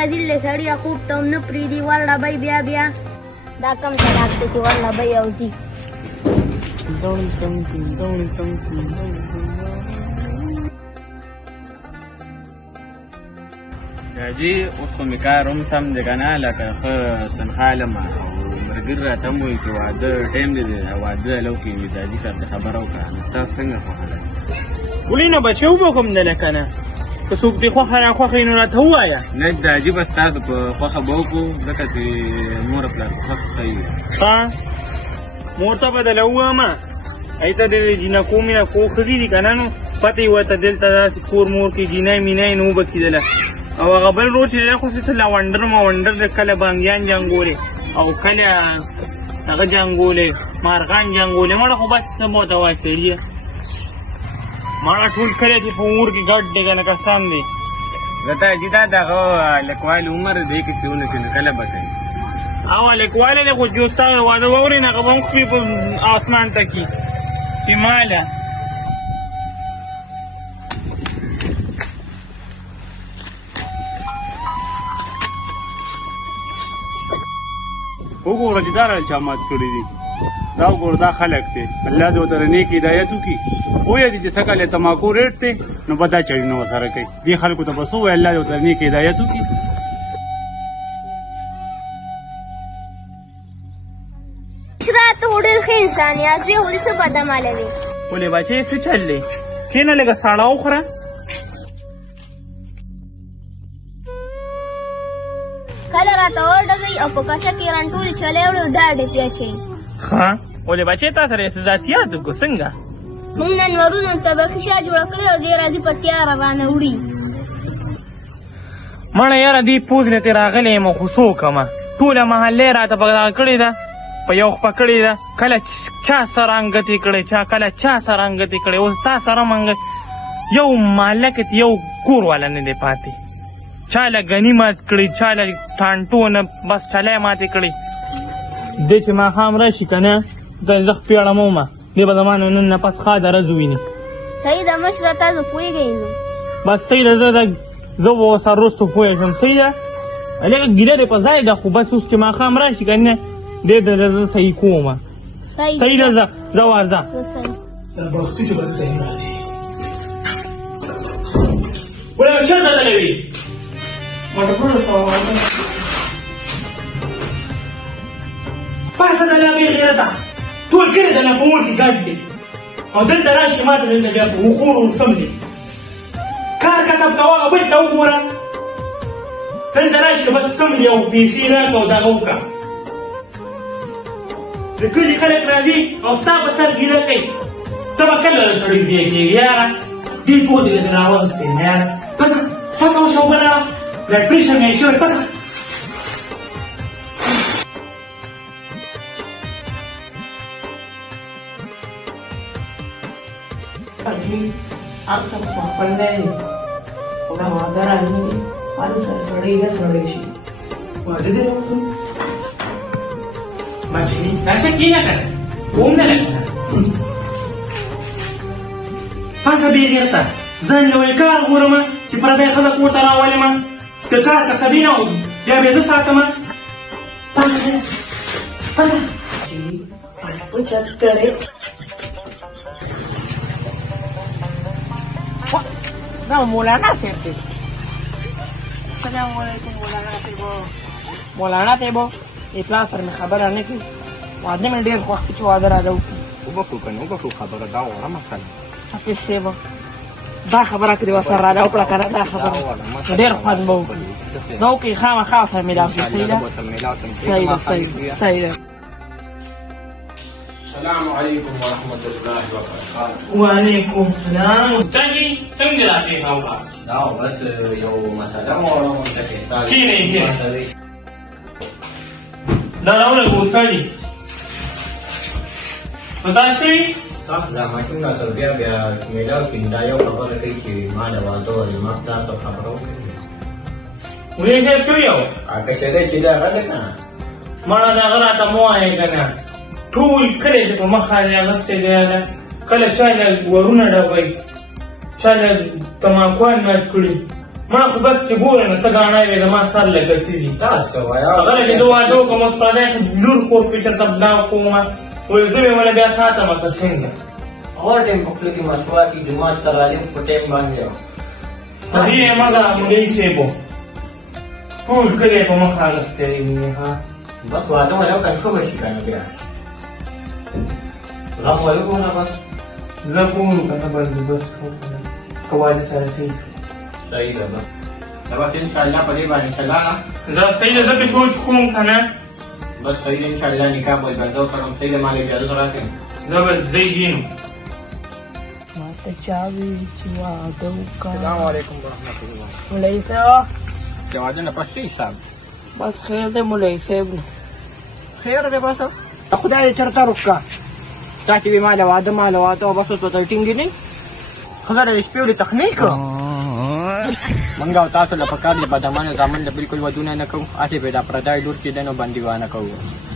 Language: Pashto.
مزل سړی خوب ته نه پریدي ورډه بی بیا دا کم سلاک ته چې ورډه بی اوځي راځي اوس خو مې کار هم سم دی که نه لکه ښه تنخوا لمه او ملګري راته هم وایي چې واده ټایم دی واده لو کې ودادي صاحب ته خبره وکړه نو ستاسو څنګه خوښه ده ولې نه بچی وبخم نه که نه که څوک دې خوښه راخوښه وي نو راته ووایه نه داجي به ستا په خوښه به وکړو ځکه چې مور پلار په خوښه ښه وي ها مور ته به دله ووایم ای ته د جینکو مینکو ښځې دي که نه نو پته یې ورته دلته داسې کور مور کې جینۍ مینۍ نو وبکېدله او هغه بل ورور چې دی خو څه لونډر مونډر د کله بانګیان جنګولې او کله هغه جنګولې مارغان جنګولې مړه خو بس څه به ورته وایي سړي مړه ټول کلی چې په اور کې ګډ دی که نه کسان دی زه ته چې دا د هغه لیکوال عمر دی کې چې ونسي نو کله به کوي او لیکوالی دی خو جو ستا واده واورې نه هغه به هم خپې په آسمان ته کي چې ماله وګوره چې دا را چا مات کړي دي دا وګوره دا خلک دی الله دې ورته نیک هدایت وکړي پوهه دي چې څه کله تماکو ریټ دی نو به دا چړي نه ورسره کوي دې خلکو ته بس ووایه الله دې ورته نیک هدایت وکړي مشره ته خو ډېر ښه انسان یاست بیا خو دې څه بد عمله دی ولې بچی څه چل دی کښېنه لږه ساړه وخوره کله راته ورډوئ او په کچه کې رانټولې چلی وړي ډاډې پرې اچوئ ښه ولې بچی تا سره یې څه ذاتیات وکړو څنګه موږ نن ورونو ته به ښه شا جوړه کړې او دې راځي په تیاره رانه وړي مړه یاره دې پوزلې تې راغلی یم خو څه وکړمه ټوله محلې راته په دغه کړې ده په یو خپه کړې ده کله چا سره انګتې کړې کله چا سره انګتې کړې اوس تا سره منګ یو محله کې یو کور والا نه دی پاتې چا له غني مات کړي چا له ټانټو نه بس چلی ماتې کړي دې چې ماښام راشي که نه د زه پیړه مومه دې به زما نه نن نه پس ښه درز وویني صحیح ده مشره تاسو پوهېږئ نو بس صحیح ده زه به ورسره وروسته پوه شم صحیح ده لږه ګیله دې په ځای ده خو بس اوس چې ماښام راشي که نه دې د زه صحیح کومه صحیح ده زه ورځه وختي چې بل ټایم راځي ولې چېرته تللی وې پاسه د لا بې غیرته ټول کلي د لا په اور کې ګډ دی او دلته راشي ما ته دلته بیا په وښور ورسم دی کار کسب کوه هغه بل ته وګوره دلته راشي بس سم دی او پیسې راکړه او دغه وکړه د کلي خلک راځي او ستا په سر ګیله کوي ته به کله د سړي ځای کېږي یاره دې پوه دې دې راوستې نه یاره پسه وشه اوبه راوړه بلډ پریشر مې شوی پسه هر څه په خپل دی خو دا واده راځي واده سره سړی نه سړی شي واده دې وکړو بچی راشه کېنه که نه اوم نه لګه پاسه بې غیرته ځان له یو کار ګورمه چې پردی ښځه کور ته راولمه که کار کسبي نه و بیا بې زه ساتمه پاسه په چت کړی دا مولانا صاحب دی سلام علیکم مولانا صاحبو مولانا صاحبو ای پلار سره مې خبره نه کړي واده مې ډېر خوښ دی چې واده راته وکړي وبکړو که نه وبکړو خبره دا وړه مسله حافظ صاحبو دا خبره کړې ورسره راته وکړه که نه دا خبره ډېر خوند به وکړي دا وکړي خامخا ورسره میلاو شي صحیح ده صحیح ده السلام عليكم ورحمة الله وبركاته. وعليكم السلام. استاذي څنګه راته هاوکا؟ دا بس یو مسله مو ورته کې کینه دا راوړل استاذي. نو تاسو صح دا ما څنګه تر بیا میلاو کې دا یو خبره کوي چې ما دا واده ولې ما تاسو خبرو کوي. ولې څه پیو؟ اګه څه دې چې دا غل کنه. مړه دا غراته مو آی کنه. ټول کله په مخه راغسته دی کله چا له ورونه ډوي چا له تماکوان مات کړي ما خو بس چې ګوره نو څه ګاڼه وې د ما سر لګتې دي تاسو وایو هغه چې زه واده وکړم اوس پردی لور کور کې چېرته بنا کومه وایي زه مې وله بیا ساتمه که څنګه اور ټیم په خوله کې مسوا کې جومات ته راځم په ټیم باندې په دې مګه مولوي صاحب و. ټول کلی په مخ اخیستی وي ها بس واده ولو کنه ښه به شي که نه بیا غم ولو نه بس زه کوم که نه بس که واده سره صحیح صحیح ده بس دا بس انشاءالله په دې باندې انشاءالله زه صحیح ده زه پې سوچ کوم که نه بس صحیح ده انشاءالله نکاح به بندو کړم صحیح ده ما له اجازه راکړئ زه به ځای ګینم ماته چا وی چې واده وکړه السلام علیکم ورحمت الله مولوي صاحب د واده نه پس څه حساب بس خیر دی مولوي صاحب خیر دی بس خدای دې چېرته روکه تا چې وي ما له واده او بس اوس ورته ټینګ دي نه خبره د شپې ولې تخنیک موږ او تاسو له پکار دي بدمانو زامن له بلکل ودونه نه کوو هسې به دا پردی لور چې دی نو بندي وانه کوو